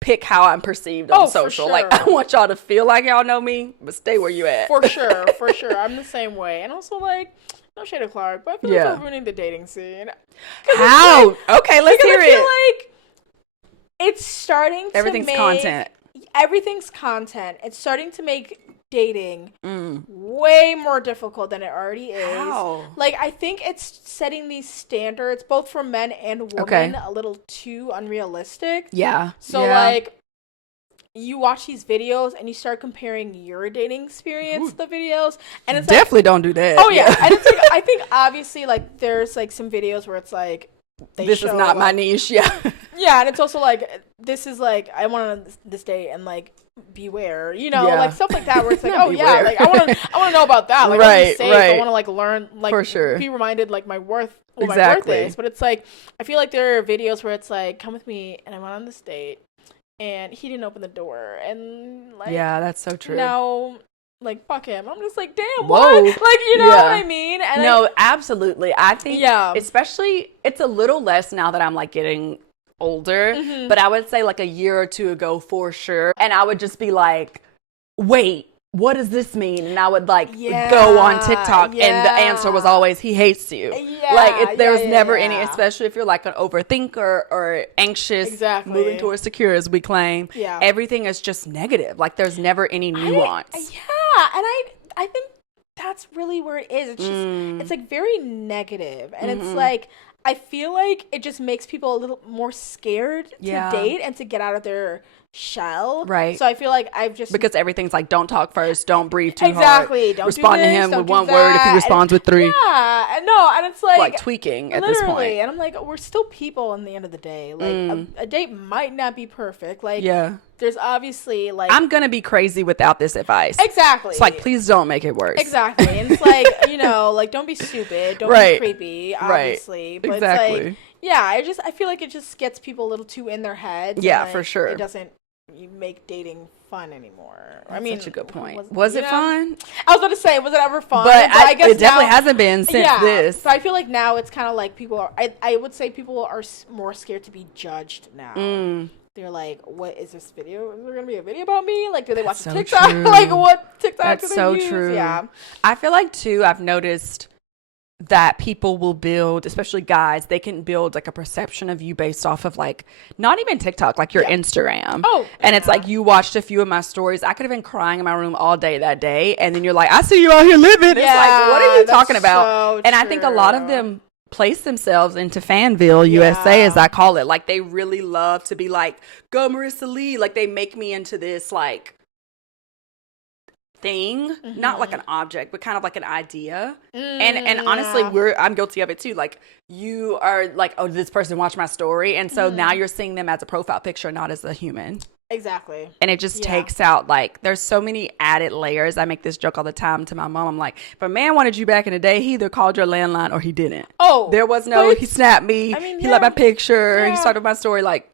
pick how I'm perceived on social. Sure. Like I want y'all to feel like y'all know me, but stay where you at. For sure. I'm the same way. And also like, no shade of Clark, but I feel like we're ruining the dating scene. How? Like, okay, let's hear it. I feel like it's starting to everything's content. Everything's content. It's starting to make dating way more difficult than it already is. How? Like I think it's setting these standards both for men and women a little too unrealistic. Yeah. So like you watch these videos and you start comparing your dating experience to the videos, and it's definitely like, don't do that. Oh yeah. And it's like I think obviously like there's like some videos where it's like this is not my niche. Yeah. Yeah, and it's also like this is like I want on this date and like beware, you know, like stuff like that where it's like oh yeah, like I want to know about that, like I want to be safe, I want to like learn, like for sure, be reminded like my worth, what my worth is. But it's like I feel like there are videos where it's like come with me and I went on this date and he didn't open the door and like that's so true. Now like fuck him. I'm just like damn, what? Like you know what I mean? And no, absolutely. I think especially it's a little less now that I'm like getting older, but I would say like a year or two ago for sure. And I would just be like, wait, what does this mean? And I would like go on TikTok and the answer was always, he hates you. Like there was never any, especially if you're like an overthinker or anxious, moving towards secure as we claim. Everything is just negative. Like there's never any nuance. And I think that's really where it is. It's just, it's like very negative. And it's like, I feel like it just makes people a little more scared to date and to get out of their shell. Right. So I feel like I've just... Because everything's like, don't talk first, don't breathe too hard. Exactly. Don't respond do this, to him don't with do one that. word if he responds with 3. Yeah. No, and it's like tweaking at this point. And I'm like, we're still people in the end of the day. Like, a date might not be perfect. Like, there's obviously like... I'm going to be crazy without this advice. Exactly. It's like, please don't make it worse. Exactly. And it's like, you know, like, don't be stupid. Don't be creepy, obviously. But it's like... Yeah, I feel like it just gets people a little too in their heads. Yeah, like, for sure. It doesn't make dating fun anymore. I mean, such a good point. Was it fun? I was about to say, was it ever fun? But I guess it definitely hasn't been since this. So I feel like now it's kind of like people are. I would say people are more scared to be judged now. They're like, what is this video? Is there gonna be a video about me? Like, do they watch a TikTok? Like, what TikTok do they use? True. Yeah. I feel like too. I've noticed that people will build, especially guys, they can build like a perception of you based off of like not even TikTok, like your Instagram. And it's like you watched a few of my stories. I could have been crying in my room all day that day, and then you're like, I see you out here living. It's like, what are you talking about? So and I think a lot of them place themselves into Fanville USA, as I call it. Like they really love to be like, go Marissa Lee. Like they make me into this like thing, not like an object, but kind of like an idea. And honestly, I'm guilty of it too. Like you are like, oh, this person watched my story, and so now you're seeing them as a profile picture, not as a human. Exactly. And it just takes out, like, there's so many added layers. I make this joke all the time to my mom. I'm like, if a man wanted you back in the day, he either called your landline or he didn't. There was no, he snapped me, he liked my picture, he started my story, like,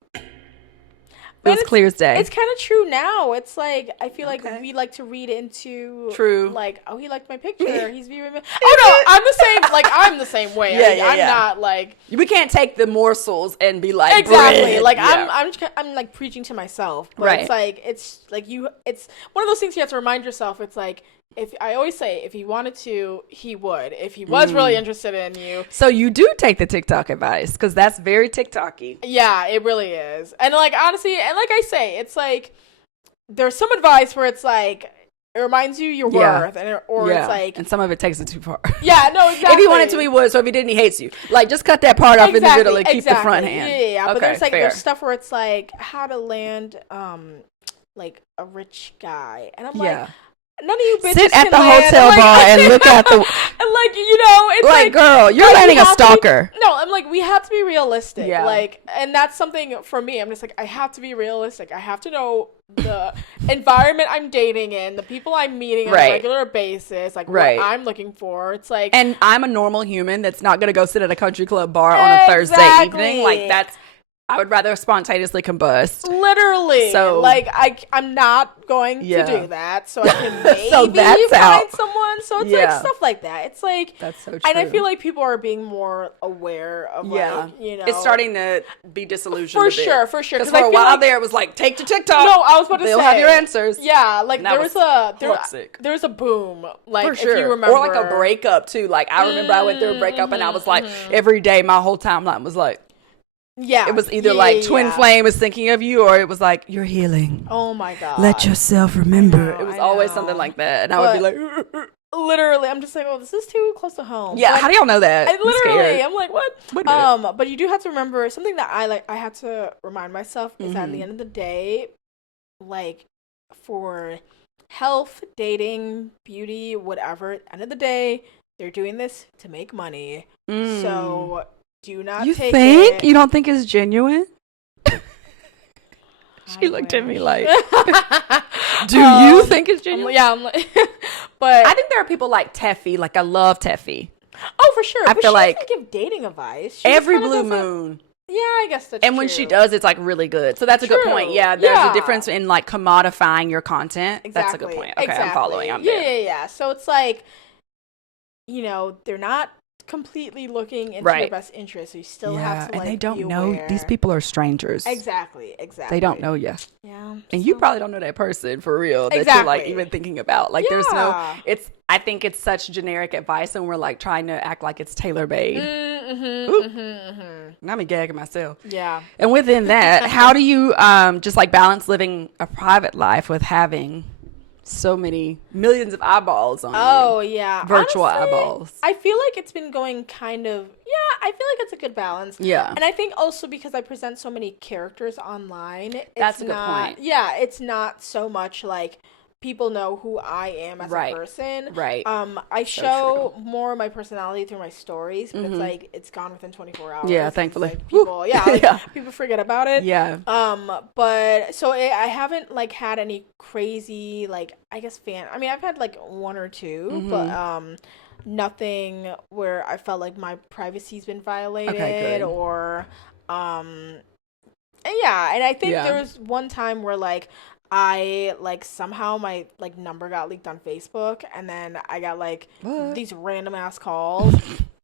it was clear as day. It's kind of true now. It's like, I feel like we like to read into like, oh, he liked my picture. He's viewing me. Oh no, I'm the same. Like I'm the same way. I'm not like, we can't take the morsels and be like, exactly. bread. Like I'm like preaching to myself. But it's like it's one of those things you have to remind yourself. It's like, if I always say, if he wanted to, he would. If he was really interested in you. So you do take the TikTok advice, because that's very TikTok-y. Yeah, it really is. And like, honestly, and like I say, it's like, there's some advice where it's like, it reminds you your worth, and it's like, and some of it takes it too far. Yeah, no, exactly. If he wanted to, he would. So if he didn't, he hates you. Like, just cut that part off in the middle and keep the front hand. Yeah. But there's like there's stuff where it's like how to land like a rich guy, and I'm like, none of you bitches sit at the land. hotel bar and look at the and like, you know, it's like girl, you're landing a stalker. I'm like, we have to be realistic. Like, and that's something for me. I'm just like, I have to be realistic. I have to know the environment I'm dating in, the people I'm meeting on a regular basis, like what I'm looking for. It's like, and I'm a normal human that's not gonna go sit at a country club bar on a Thursday evening. Like that's, I would rather spontaneously combust. Literally. So, like, I'm not going to do that. So I can maybe find someone. So it's like stuff like that. It's like, that's so true. And I feel like people are being more aware of like, you know. It's starting to be disillusioned for sure. Because for a while there, it was like, take to TikTok. No, I was about to say. They'll have your answers. Yeah, like there was a boom. Like, if you remember. Or like a breakup too. Like, I remember I went through a breakup and I was like, every day my whole timeline was like, it was either like twin flame is thinking of you, or it was like, you're healing. Oh my God. Let yourself remember. It was always something like that. And I would be like, literally, I'm just like, oh, this is too close to home. Yeah, how do y'all know that? I'm like, what? But you do have to remember something that I had to remind myself is that at the end of the day, like for health, dating, beauty, whatever, at the end of the day, they're doing this to make money. So do not take it. You don't think it's genuine? She looked at me like, do you think it's genuine? I'm like, but I think there are people like Teffy. Like, I love Teffy. Oh, for sure. I feel like she doesn't give dating advice. Every blue moon. Yeah, I guess that's And when she does, it's like really good. So that's a good point. Yeah, there's a difference in like commodifying your content. Exactly. That's a good point. Okay, I'm following. I'm there. Yeah. So it's like, you know, they're not completely looking into your best interest. So you still have to like, and they don't be know. aware. These people are strangers. Exactly. They don't know you. Yeah. And you probably don't know that person for real that you're like even thinking about. Like there's no, I think it's such generic advice, and we're like trying to act like it's tailor-made. And I'm gagging myself. Yeah. And within that, how do you just like balance living a private life with having so many millions of eyeballs on you? Virtual eyeballs. I feel like it's been going kind of, I feel like it's a good balance. Yeah. And I think also because I present so many characters online, that's a good point. Yeah, it's not so much like people know who I am as a person. Right. I show more of my personality through my stories, but it's like it's gone within 24 hours. Yeah, thankfully. Like, people, people forget about it. Yeah. But so I haven't like had any crazy like I guess I've had like one or two, but nothing where I felt like my privacy's been violated or and I think there was one time where like I like somehow my like number got leaked on Facebook, and then I got like these random ass calls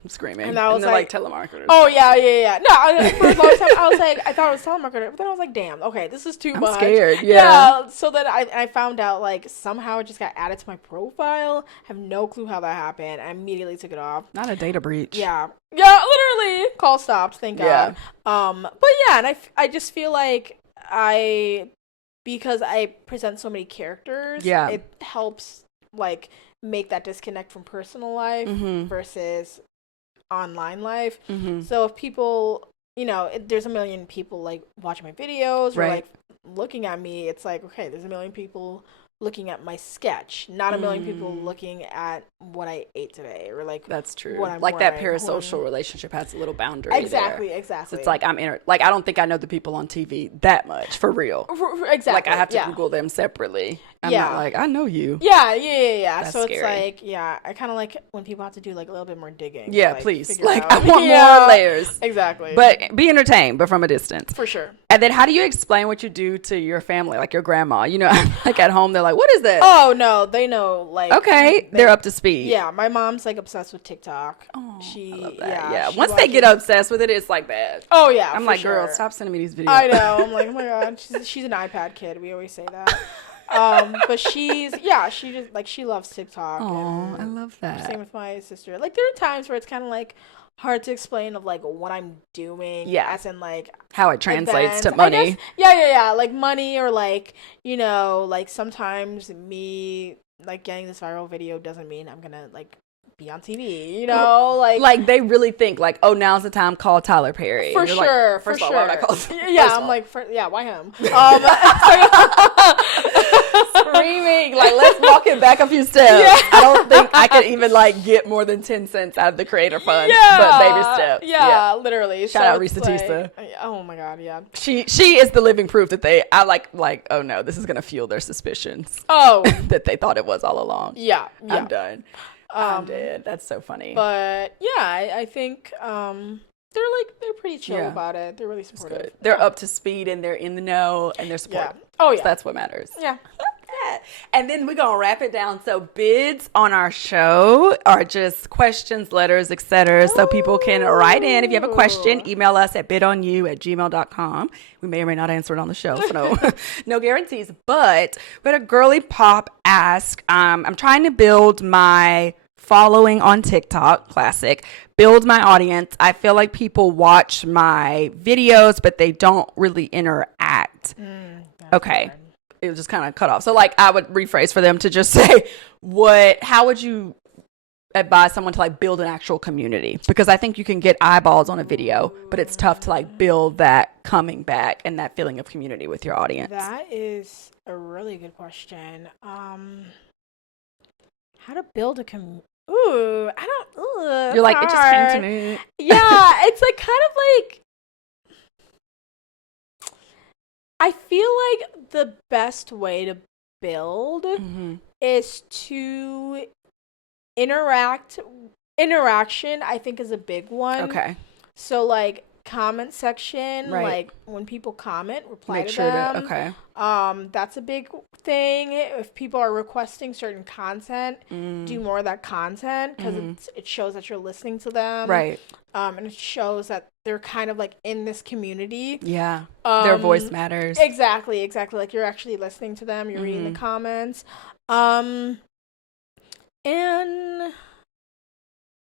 screaming. And I was they're like telemarketers. Oh, yeah. No, for a long time, I was like, I thought it was telemarketer. But then I was like, damn, okay, this is too much. I'm scared, yeah. So then I found out, like, somehow it just got added to my profile. I have no clue how that happened. I immediately took it off. Not a data breach. Yeah, literally. Call stopped, thank God. But yeah, and I just feel like because I present so many characters, it helps, like, make that disconnect from personal life versus online life. So if people, there's a million people like watching my videos or like looking at me, it's like, okay, there's a million people looking at my sketch, not a million people looking at what I ate today or like that's true. What I'm like wearing. That parasocial relationship has a little boundary. Exactly. So it's like like I don't think I know the people on TV that much for real. Exactly. Like I have to Google them separately. I'm not like I know you. Yeah. That's so scary. It's like I kind of like when people have to do like a little bit more digging. Yeah, like, please. Like I out. want more layers. Exactly. But be entertained, but from a distance. For sure. And then how do you explain what you do to your family, like your grandma? Like at home, they're like, what is that? Oh, no, they know. Like, okay, they're up to speed. Yeah, my mom's like obsessed with TikTok. Oh, I love that. Yeah. Once they get obsessed with it, it's like bad. Oh, yeah. I'm like, girl, stop sending me these videos. I know. I'm like, oh my God. She's an iPad kid. We always say that. But she just like, she loves TikTok. Oh, I love that. Same with my sister. Like, there are times where it's kind of like hard to explain of like what I'm doing. Yeah. As in like how it translates events. to money. Yeah. Like money or like, like sometimes me like getting this viral video doesn't mean I'm gonna like be on TV, like they really think like, oh, now's the time, call Tyler Perry. For sure. Like, first of all, why would I call why him? Screaming, like, let's walk it back a few steps. Yeah. I don't think I could even like get more than 10 cents out of the creator fund. But baby steps. Yeah. Literally. Shout out Risa Tisa. Oh my God, yeah. She is the living proof that I like, oh no, this is gonna fuel their suspicions. Oh. That they thought it was all along. Yeah. I'm done. I'm dead. That's so funny. But yeah, I think they're pretty chill about it. They're really supportive. They're up to speed and they're in the know and they're supportive. Yeah. Oh yeah. So that's what matters. Yeah. And then we're going to wrap it down. So bids on our show are just questions, letters, etc. So people can write in. If you have a question, email us at bidonyou@gmail.com. We may or may not answer it on the show. So no guarantees. But we had a girly pop ask, I'm trying to build my following on TikTok, classic, build my audience. I feel like people watch my videos, but they don't really interact. Okay. Hard. It was just kind of cut off. So like I would rephrase for them to just say, how would you advise someone to like build an actual community? Because I think you can get eyeballs on a video, but it's tough to like build that coming back and that feeling of community with your audience. That is a really good question. How to build a community? Ooh, I don't. You're like, hard. It just came to me. Yeah, it's like kind of like. I feel like the best way to build is to interaction. I think is a big one. Okay. So like comment section, like when people comment, reply to them. Okay. That's a big thing. If people are requesting certain content, do more of that content because it shows that you're listening to them. Right. And it shows that they're kind of like in this community. Yeah. Their voice matters. Exactly. Like you're actually listening to them. You're reading the comments. And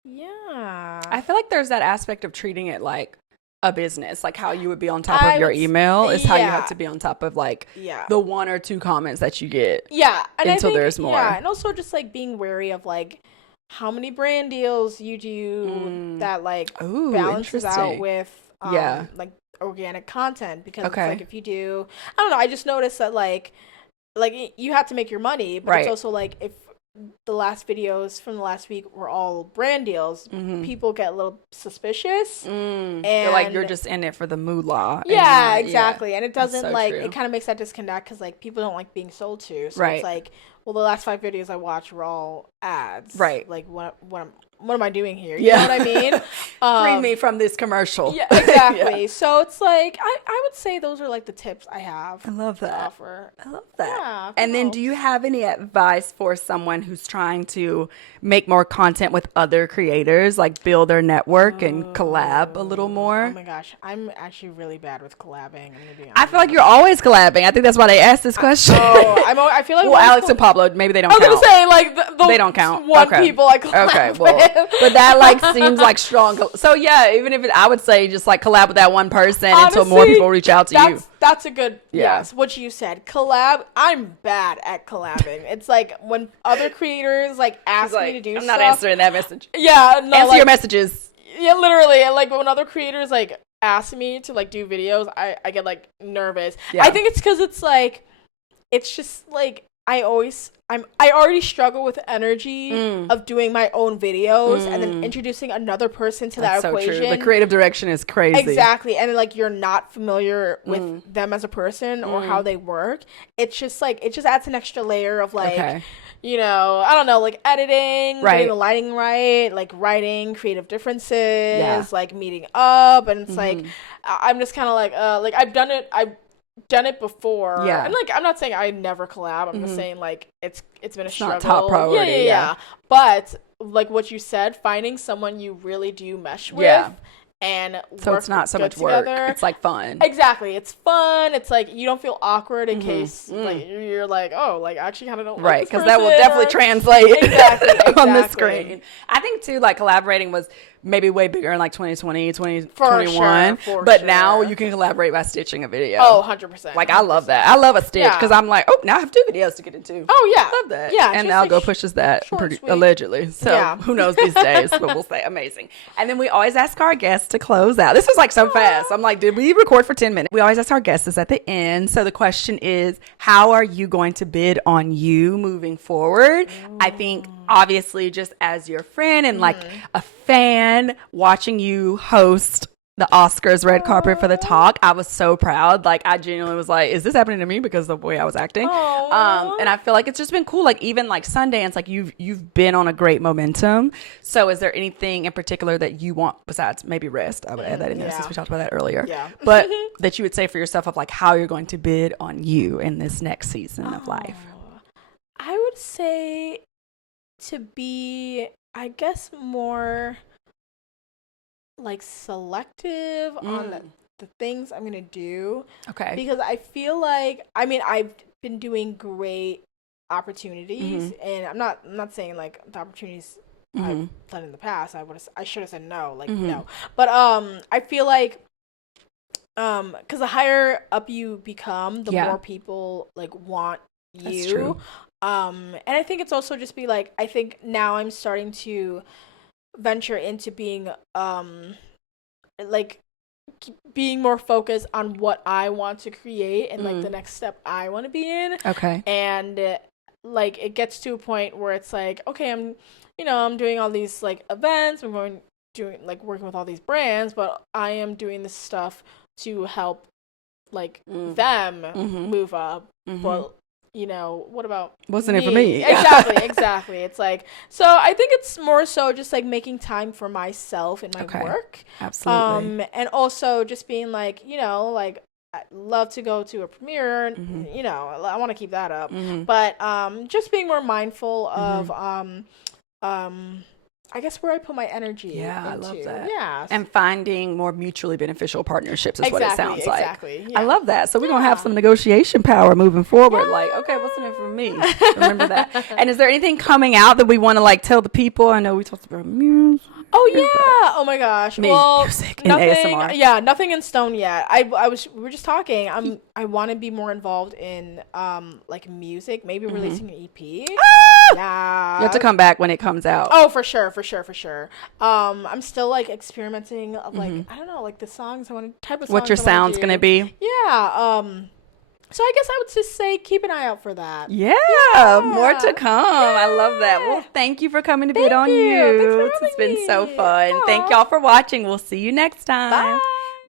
yeah. I feel like there's that aspect of treating it like a business, like how you would be on top of your email is how you have to be on top of like the 1 or 2 comments that you get. Yeah. And until there's more. Yeah. And also just like being wary of like how many brand deals you do that like balances out with like organic content because it's like if you do, I don't know, I just noticed that like you have to make your money, but it's also like if the last videos from the last week were all brand deals, people get a little suspicious and they're like, you're just in it for the moolah. Yeah, exactly. And it doesn't it kind of makes that disconnect because like people don't like being sold to, so it's like, well, the last 5 videos I watched were all ads, right? Like what what am I doing here? You know what I mean? Free me from this commercial. Yeah, exactly. Yeah. So it's like, I would say those are like the tips I have. I love that. To offer. I love that. Yeah, and then do you have any advice for someone who's trying to make more content with other creators, like build their network and collab a little more? Oh my gosh, I'm actually really bad with collabing. I'm gonna be honest. I feel like you're always collabing. I think that's why they asked this question. I feel like well, Alex and Pablo, maybe they don't count. I was gonna say, like, they don't count. One people I collab with. But that like seems like strong. So yeah, even if I would say just like collab with that one person until more people reach out to you. That's a good, yes, what you said. Collab, I'm bad at collabing. It's like when other creators like ask me to do stuff. I'm not answering that message. Yeah, no. Answer your messages. Yeah, literally. And like when other creators like ask me to like do videos, I get like nervous. Yeah. I think it's because it's like, it's just like, I already struggle with the energy of doing my own videos and then introducing another person to that equation. True. The creative direction is crazy. Exactly. And like you're not familiar with them as a person or how they work. It's just like, it just adds an extra layer of like, you know, I don't know, like editing, getting the lighting right, like writing, creative differences, like meeting up. And it's like, I'm just kind of like I've done it before. Yeah. And like, I'm not saying I never collab. I'm just saying like it's been a struggle. Not top priority. Yeah. But like what you said, finding someone you really do mesh with. And so it's not so much work. It's like fun. Exactly. It's fun. It's like you don't feel awkward in case like you're like, oh, like I actually kind of don't like this because that will definitely translate on the screen. I think too, like collaborating was maybe way bigger in like 2020, 2021. But now you can collaborate by stitching a video. Oh, 100%. Like I love that. I love a stitch because I'm like, oh, now I have 2 videos to get into. Oh, yeah. I love that. Yeah. And Algo pushes that allegedly. So who knows these days, but we'll say amazing. And then we always ask our guests to close out. This was like so fast. I'm like, did we record for 10 minutes? We always ask our guests this at the end. So the question is, how are you going to bid on you moving forward? I think obviously just as your friend and like a fan watching you host the Oscars red carpet for the talk, I was so proud. Like I genuinely was like, is this happening to me because of the way I was acting? And I feel like it's just been cool. Like even like Sundance, like you've been on a great momentum. So is there anything in particular that you want besides maybe rest? I would add that in there since we talked about that earlier. Yeah. But that you would say for yourself of like how you're going to bid on you in this next season of life. I would say to be, I guess, more like selective on the things I'm gonna do. Okay. Because I feel like, I mean, I've been doing great opportunities, and I'm not saying like the opportunities I've done in the past I should have said no, like no. But I feel like because the higher up you become, the more people like want you. That's true. And I think it's also just be like, I think now I'm starting to venture into being like being more focused on what I want to create and like the next step I want to be in. Okay. And like it gets to a point where it's like, okay, I'm doing all these like events, I'm doing like working with all these brands, but I am doing this stuff to help like them move up. But you know, what about wasn't it for me? Exactly. It's like, so I think it's more so just like making time for myself and my work. Absolutely. And also just being like, you know, like I love to go to a premiere and, you know, I want to keep that up. But just being more mindful of I guess where I put my energy into. I love that. Yeah. And finding more mutually beneficial partnerships is what it sounds like. Exactly. Yeah. I love that. So we're going to have some negotiation power moving forward. Like, okay, what's in it for me? Remember that. And is there anything coming out that we want to like tell the people? I know we talked about music. Oh yeah! Oh my gosh! Music and ASMR. Yeah, nothing in stone yet. We were just talking. I want to be more involved in like music. Maybe releasing an EP. Yeah. You have to come back when it comes out. Oh, for sure. I'm still like experimenting of like I don't know, like the songs I want to type of songs. What your sound's gonna be? Yeah. So I guess I would just say keep an eye out for that. Yeah, more to come. I love that. Well, thank you for coming to Bid on You. It's been so fun. Thank y'all for watching. We'll see you next time. Bye.